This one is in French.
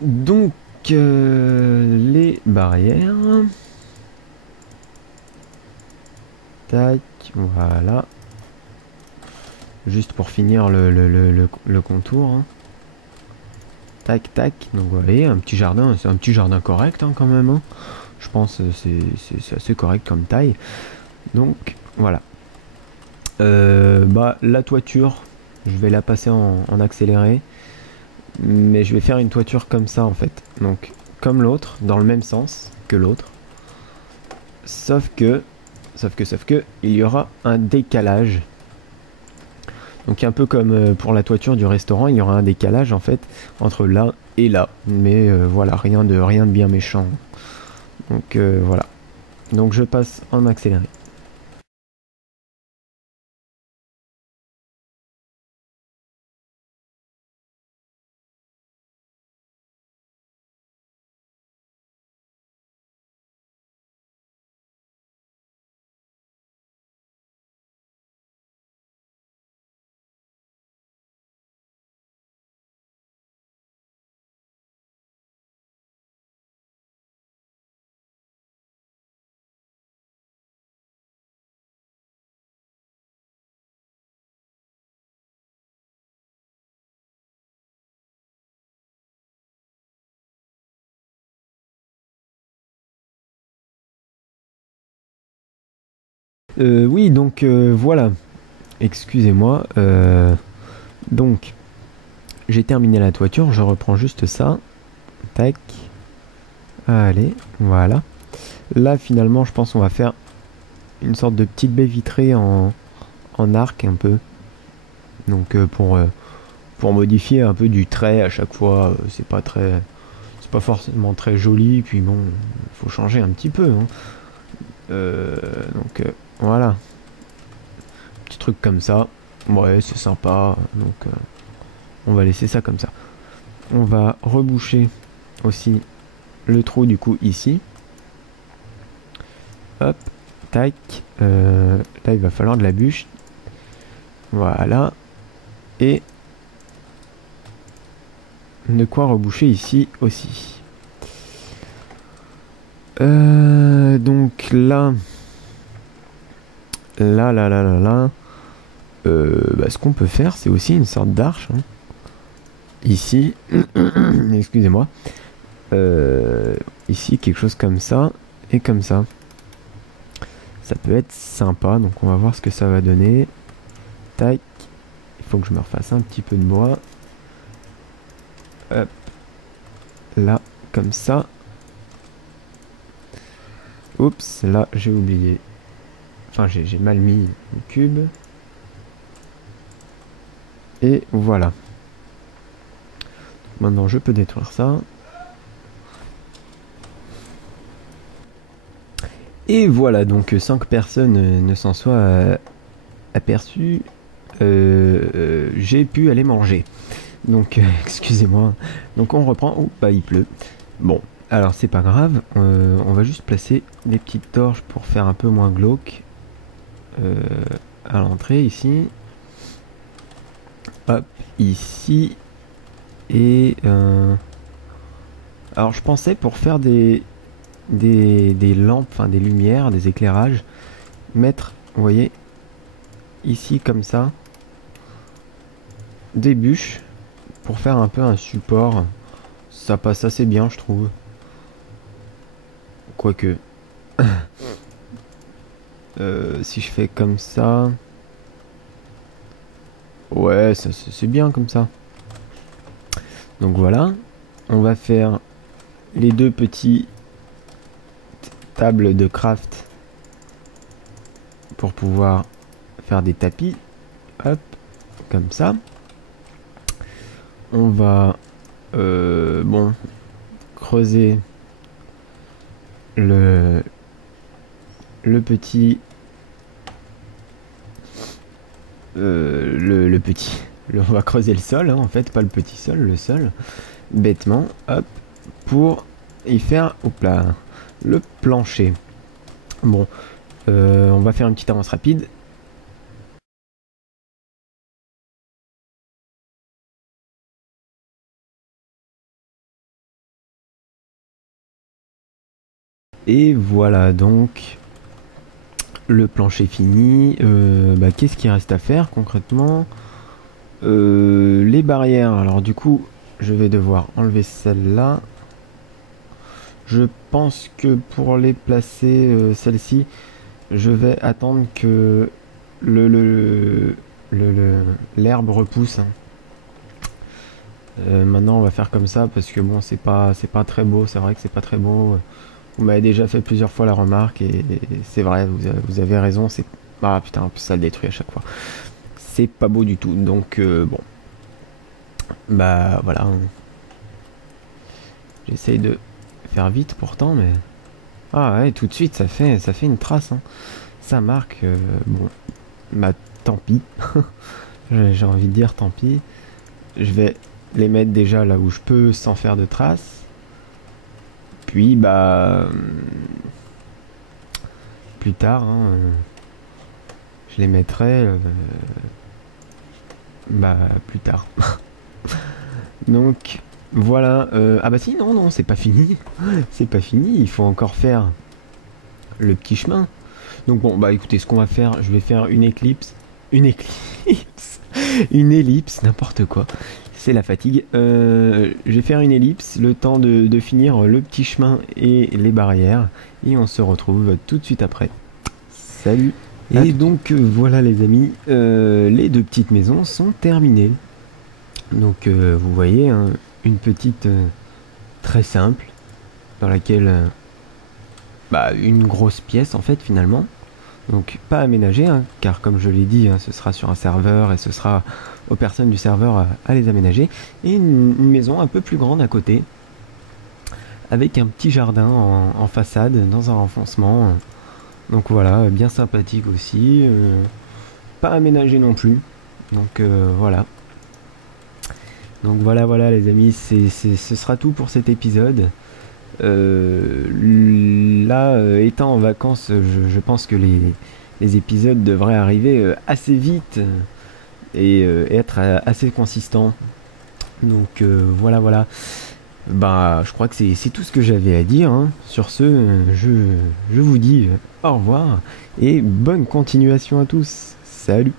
Donc, les barrières. Tac, voilà. Juste pour finir le contour. Hein. Tac, tac. Donc, vous voyez, un petit jardin. C'est un petit jardin correct hein, quand même. Hein. Je pense que c'est assez correct comme taille. Donc, voilà. Bah, la toiture, je vais la passer en accéléré. Mais je vais faire une toiture comme ça en fait. Donc, comme l'autre, dans le même sens que l'autre. Sauf que, il y aura un décalage. Donc un peu comme pour la toiture du restaurant, il y aura un décalage en fait entre là et là. Mais voilà, rien de bien méchant. Donc voilà. Donc je passe en accéléré. Oui, donc voilà. Excusez-moi. Donc j'ai terminé la toiture. Je reprends juste ça. Tac. Allez, voilà. Là finalement, je pense qu'on va faire une sorte de petite baie vitrée en arc un peu. Donc pour modifier un peu du trait à chaque fois, c'est pas forcément très joli. Puis bon, faut changer un petit peu. Hein. Donc voilà, petit truc comme ça. Ouais, c'est sympa. Donc on va laisser ça comme ça. On va reboucher aussi le trou du coup ici. Hop, tac. Là il va falloir de la bûche. Voilà. Et de quoi reboucher ici aussi. Donc là. Bah, ce qu'on peut faire, c'est aussi une sorte d'arche. Hein. Ici, excusez-moi. Ici, quelque chose comme ça et comme ça. Ça peut être sympa, donc on va voir ce que ça va donner. Tac. Il faut que je me refasse un petit peu de bois. Hop. Là, comme ça. Oups, là, j'ai oublié. Enfin, j'ai mal mis le cube. Et voilà. Maintenant, je peux détruire ça. Et voilà, donc 5 personnes ne s'en soient aperçues. J'ai pu aller manger. Donc, excusez-moi. Donc, on reprend. Oh, bah, il pleut. Bon, alors c'est pas grave. On va juste placer des petites torches pour faire un peu moins glauque à l'entrée ici. Hop, ici. Et alors, je pensais pour faire des lampes, enfin des lumières, des éclairages, mettre, vous voyez, ici comme ça, des bûches pour faire un peu un support. Ça passe assez bien, je trouve. Quoique, si je fais comme ça, ouais, ça c'est bien comme ça. Donc voilà, on va faire les deux petits tables de craft pour pouvoir faire des tapis. Hop, comme ça. On va, bon, creuser le, le petit, le petit. On va creuser le sol, hein, en fait, pas le petit sol, le sol. Bêtement, hop, pour y faire, hop là, le plancher. Bon, on va faire une petite avance rapide. Et voilà, donc le plancher fini. Qu'est-ce qu'il reste à faire concrètement? Les barrières. Alors du coup, je vais devoir enlever celle-là. Je pense que pour les placer, celle-ci, je vais attendre que l'herbe repousse. Maintenant, on va faire comme ça parce que bon, c'est pas très beau. C'est vrai que c'est pas très beau. Vous m'avez déjà fait plusieurs fois la remarque et c'est vrai, vous avez raison. C'est ah putain, en plus ça le détruit à chaque fois. C'est pas beau du tout. Donc bon, bah voilà. J'essaye de faire vite pourtant, mais ah ouais, tout de suite ça fait une trace. Hein. Ça marque. Bon, bah tant pis. J'ai envie de dire tant pis. Je vais les mettre déjà là où je peux sans faire de traces. Puis bah plus tard, hein, je les mettrai plus tard. Donc voilà. Ah bah si, non, c'est pas fini. C'est pas fini. Il faut encore faire le petit chemin. Donc bon, bah écoutez, ce qu'on va faire, je vais faire une ellipse, une ellipse, n'importe quoi. C'est la fatigue. Je vais faire une ellipse, le temps de finir le petit chemin et les barrières. Et on se retrouve tout de suite après. Salut. Et donc voilà les amis, les deux petites maisons sont terminées. Donc vous voyez, hein, une petite très simple, dans laquelle une grosse pièce en fait finalement. Donc pas aménagée, hein, car comme je l'ai dit, hein, ce sera sur un serveur et ce sera aux personnes du serveur à les aménager. Et une maison un peu plus grande à côté, avec un petit jardin en façade, dans un renfoncement. Donc voilà, bien sympathique aussi. Pas aménagé non plus. Donc voilà. Donc voilà les amis, ce sera tout pour cet épisode. Là, étant en vacances, je pense que les épisodes devraient arriver assez vite et être assez consistants. Donc voilà. Bah, je crois que c'est tout ce que j'avais à dire. Hein. Sur ce, je vous dis au revoir et bonne continuation à tous. Salut!